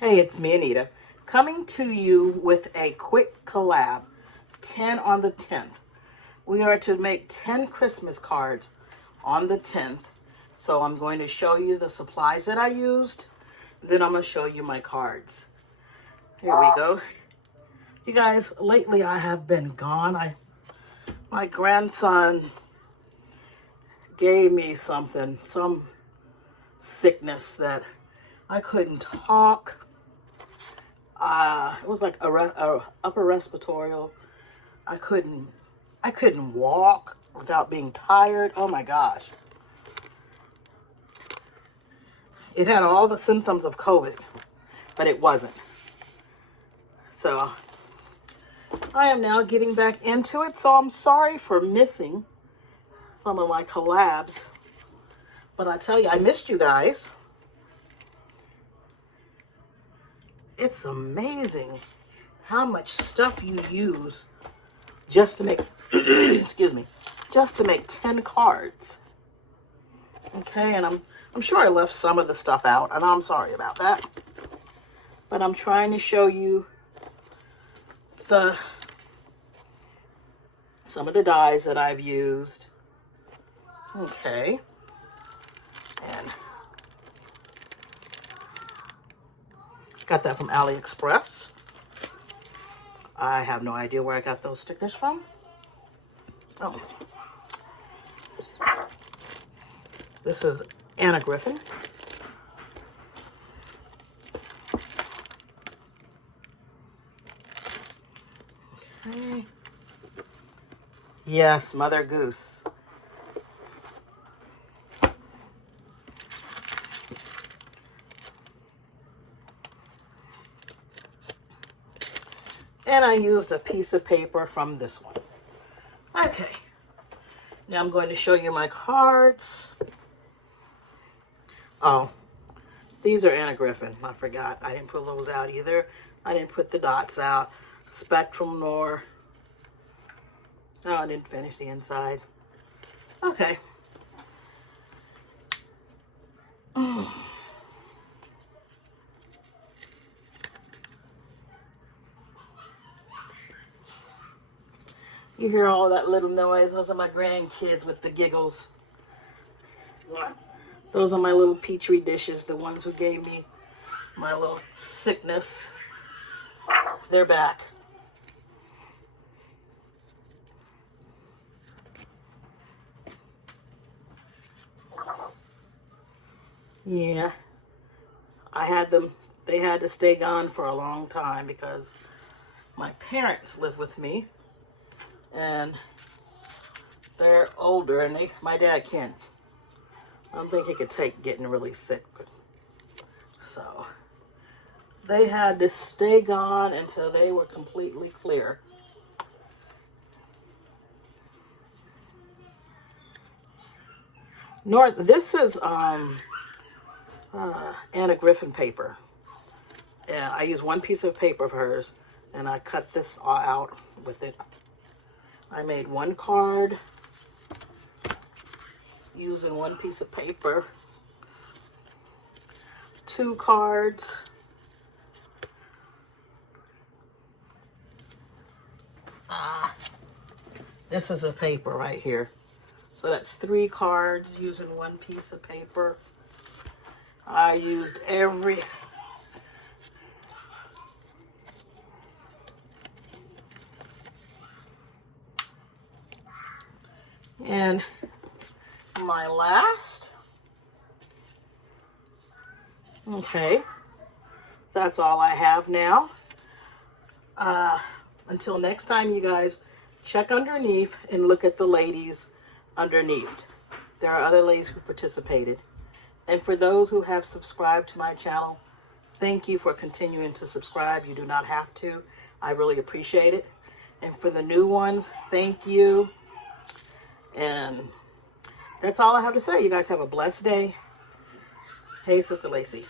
Hey, it's me, Anita, coming to you with a quick collab, 10 on the 10th. We are to make 10 Christmas cards on the 10th. So I'm going to show you the supplies that I used. Then I'm going to show you my cards. Here we go. You guys, lately I have been gone. My grandson gave me some sickness that I couldn't talk. It was like a upper respiratory. I couldn't walk without being tired. Oh my gosh. It had all the symptoms of COVID, but it wasn't. So I am now getting back into it. So I'm sorry for missing some of my collabs, but I tell you, I missed you guys. It's amazing how much stuff you use just to make, excuse me, just to make 10 cards. Okay, and I'm sure I left some of the stuff out, and I'm sorry about that. But I'm trying to show you some of the dyes that I've used. Okay. And got that from AliExpress. I have no idea where I got those stickers from. Oh. This is Anna Griffin. Okay. Yes, Mother Goose. And I used a piece of paper from this one. Okay. Now I'm going to show you my cards. Oh, these are Anna Griffin. I forgot. I didn't pull those out either. I didn't put the dots out. Spectrum nor. Oh, I didn't finish the inside. Okay. You hear all that little noise? Those are my grandkids with the giggles. Those are my little petri dishes, the ones who gave me my little sickness. They're back. Yeah, they had to stay gone for a long time because my parents live with me and they're older, and my dad can't. I don't think he could take getting really sick. So they had to stay gone until they were completely clear. This is Anna Griffin paper. Yeah, I use one piece of paper of hers, and I cut this all out with it. I made one card using one piece of paper, 2 cards, this is a paper right here. So that's 3 cards using one piece of paper. I used and my last. Okay, that's all I have now. Until next time, you guys, check underneath and look at the ladies underneath. There are other ladies who participated. And for those who have subscribed to my channel, thank you for continuing to subscribe. You do not have to. I really appreciate it. And for the new ones, thank you. And that's all I have to say. You guys have a blessed day. Hey, Sister Lacey.